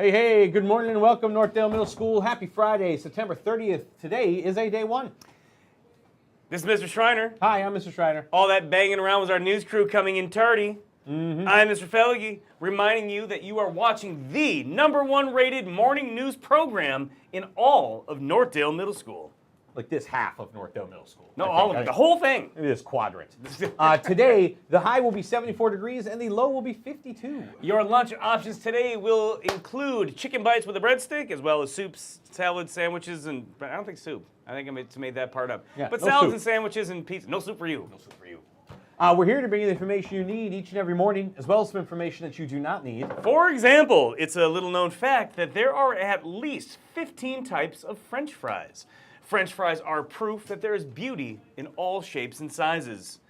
Hey, good morning and welcome, Northdale Middle School. Happy Friday, September 30th. Today is day one. This is Mr. Schreiner. Hi, I'm Mr. Schreiner. All that banging around was our news crew coming in tardy. I'm Mr. Felge, reminding you that you are watching the #1 rated morning news program in all of Northdale Middle School. Like this half of Northdale Middle School. No, all of it, the whole thing. This quadrant. Today, the high will be 74 degrees and the low will be 52. Your lunch options today will include chicken bites with a breadstick, as well as soups, salads, sandwiches, and I don't think soup. I think I made that part up. Yeah, but no salads soup. and sandwiches and pizza. No soup for you. No soup for you. We're here to bring you the information you need each and every morning, as well as some information that you do not need. For example, it's a little known fact that there are at least 15 types of French fries. French fries are proof that there is beauty in all shapes and sizes.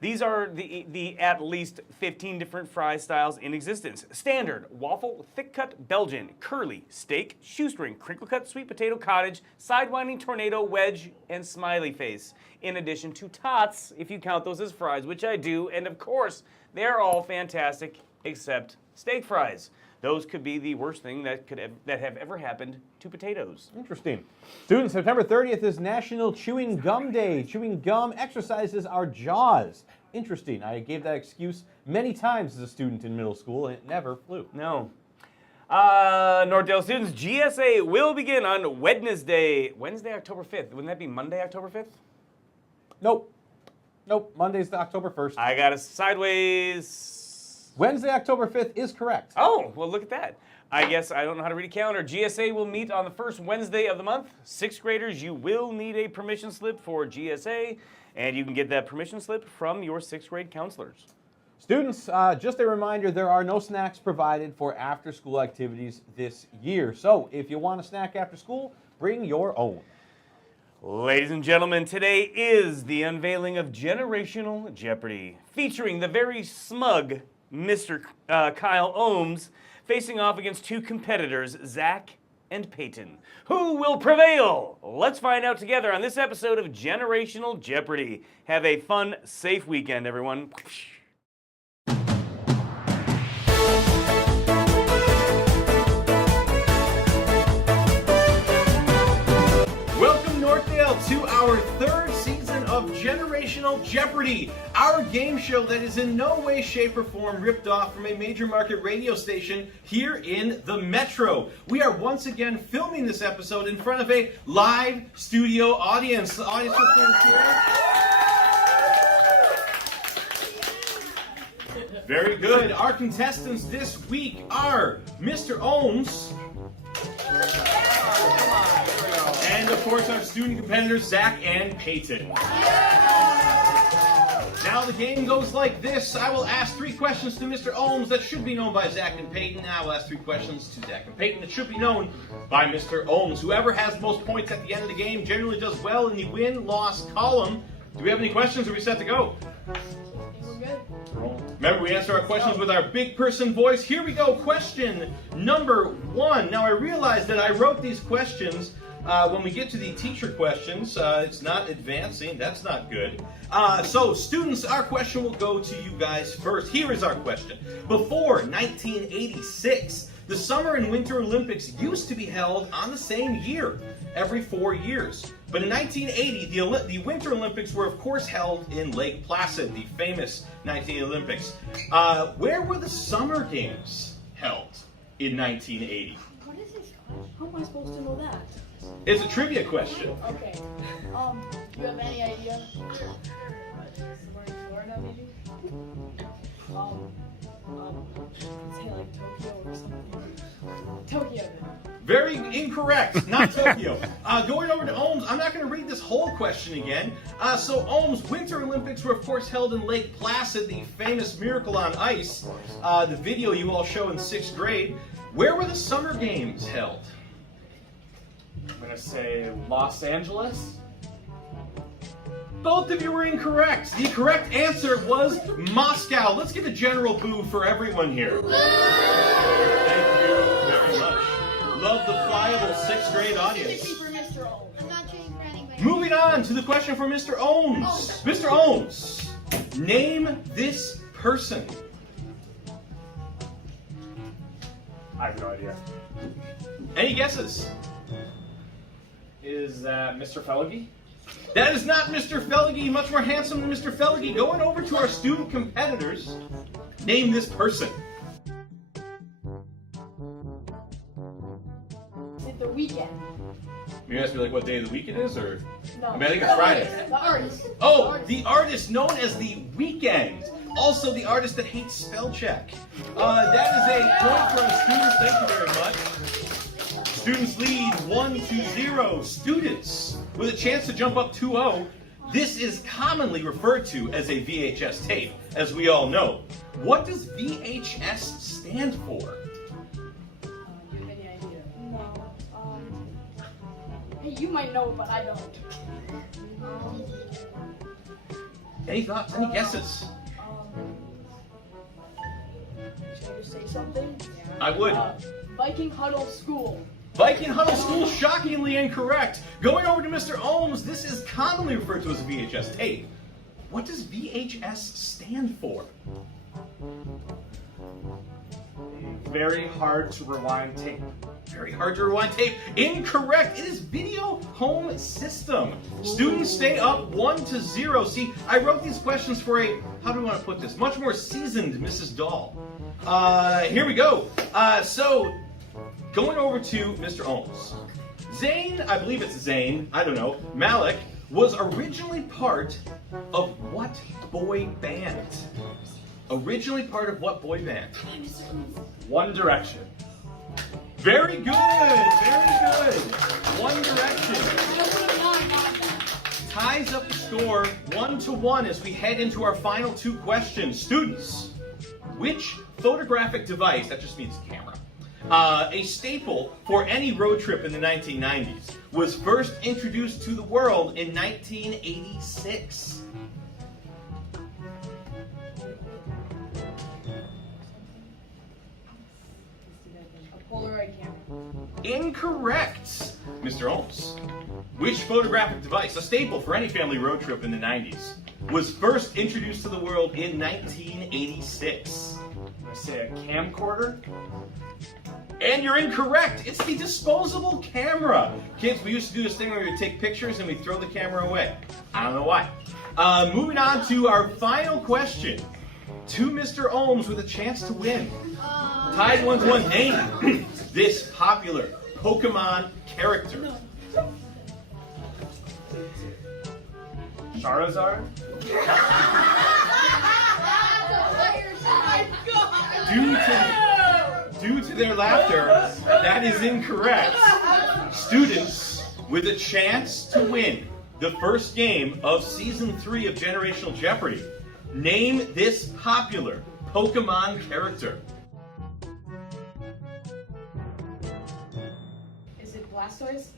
These are the at least 15 different fry styles in existence. Standard, waffle, thick cut, Belgian, curly, steak, shoestring, crinkle cut, sweet potato, cottage, sidewinding, tornado, wedge, and smiley face. In addition to tots, if you count those as fries, which I do, and of course, they're all fantastic except steak fries. Those could be the worst thing that have ever happened to potatoes. Interesting. Students, September 30th is National Chewing Gum Day. Chewing gum exercises our jaws. Interesting. I gave that excuse many times as a student in middle school, and it never flew. No. Northdale students, GSA will begin on Wednesday, October 5th. Wouldn't that be Monday, October 5th? Nope. Monday's October 1st. I got a sideways. Wednesday, October 5th is correct. Oh, well, look at that. I guess I don't know how to read a calendar. GSA will meet on the first Wednesday of the month. Sixth graders, you will need a permission slip for GSA, and you can get that permission slip from your sixth grade counselors. Students, just a reminder, there are no snacks provided for after-school activities this year. So if you want a snack after school, bring your own. Ladies and gentlemen, today is the unveiling of Generational Jeopardy, featuring the very smug Mr. Kyle Ohms facing off against two competitors, Zach and Peyton. Who will prevail? Let's find out together on this episode of Generational Jeopardy. Have a fun, safe weekend, everyone. Welcome, Northdale, to our third season of Generational Jeopardy, our game show that is in no way, shape, or form ripped off from a major market radio station here in the Metro. We are once again filming this episode in front of a live studio audience. The audience will here. Very good. Our contestants this week are Mr. Ohms. And of course, our student competitors, Zach and Peyton. Now the game goes like this. I will ask 3 questions to Mr. Ohms that should be known by Zach and Peyton. I will ask 3 questions to Zach and Peyton that should be known by Mr. Ohms. Whoever has the most points at the end of the game generally does well in the win-loss column. Do we have any questions? Or are we set to go? Remember, we answer our questions with our big person voice. Here we go. Question number 1. Now, I realize that I wrote these questions when we get to the teacher questions. It's not advancing. That's not good. So, students, our question will go to you guys first. Here is our question. Before 1986, the Summer and Winter Olympics used to be held on the same year, every 4 years. But in 1980, the Winter Olympics were, of course, held in Lake Placid, the famous 1980 Olympics. Where were the Summer Games held in 1980? What is this? How am I supposed to know that? It's a trivia question. Okay. Do you have any idea? Somewhere in Florida, maybe? Say like Tokyo or something. Tokyo then. Very incorrect. Not Tokyo. Going over to Ohms, I'm not going to read this whole question again. So Ohms, Winter Olympics were of course held in Lake Placid, the famous Miracle on Ice. The video you all show in 6th grade. Where were the Summer Games held? I'm going to say Los Angeles. Both of you were incorrect. The correct answer was Moscow. Let's give a general boo for everyone here. Thank you very much. Love the pliable 6th grade audience. Moving on to the question for Mr. Ohms. Mr. Ohms, name this person. I have no idea. Any guesses? Is that Mr. Felge? That is not Mr. Felge, much more handsome than Mr. Felge. Going over to our student competitors, name this person. Is it the weekend? You ask me like what day of the week it is, or? No. I mean, I think it's Friday. The artist. Oh, the artist known as the Weekend. Also, the artist that hates spell check. That is a point for our students. Thank you very much. Students lead 1-0. Students with a chance to jump up 2-0. This is commonly referred to as a VHS tape, as we all know. What does VHS stand for? Do you have any idea? No. Hey, you might know, but I don't. Any thoughts? Any guesses? Should I just say something? I would. Viking Huddle School. Viking Huddle School, shockingly incorrect. Going over to Mr. Ohms, this is commonly referred to as a VHS tape. What does VHS stand for? Very hard to rewind tape. Very hard to rewind tape. Incorrect. It is video home system. Students stay up 1-0. See, I wrote these questions for a, how do we want to put this, much more seasoned Mrs. Dahl. Here we go. So, going over to Mr. Ohms. Zayn, I believe it's Zayn, I don't know, Malik, was originally part of what boy band? Originally part of what boy band? One Direction. Very good, very good. One Direction. Ties up the score 1-1 as we head into our final 2 questions. Students, which photographic device, that just means camera, a staple for any road trip in the 1990s, was first introduced to the world in 1986? Polaroid camera. Incorrect. Mr. Ohms, which photographic device, a staple for any family road trip in the 90s, was first introduced to the world in 1986? I say a camcorder. And you're incorrect. It's the disposable camera. Kids, we used to do this thing where we would take pictures and we throw the camera away. I don't know why. Moving on to our final question. To Mr. Ohms with a chance to win. Tied 1-1. Name this popular Pokemon character. Charizard. Due to their laughter, that is incorrect. Students with a chance to win the first game of Season 3 of Generational Jeopardy. Name this popular Pokemon character. Is it Blastoise?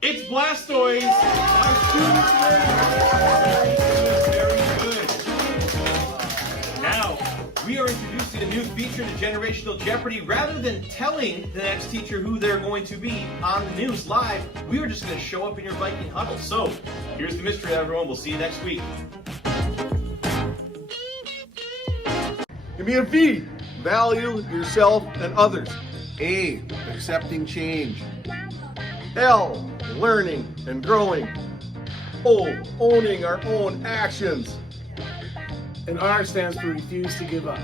It's Blastoise! Our students win! Very good, very good. Now, we are introducing a new feature to Generational Jeopardy. Rather than telling the next teacher who they're going to be on the news live, we are just going to show up in your Viking huddle. So, here's the mystery, everyone. We'll see you next week. Give me a V. Value yourself and others. A. Accepting change. L. Learning and growing. O. Owning our own actions. And R stands for refuse to give up.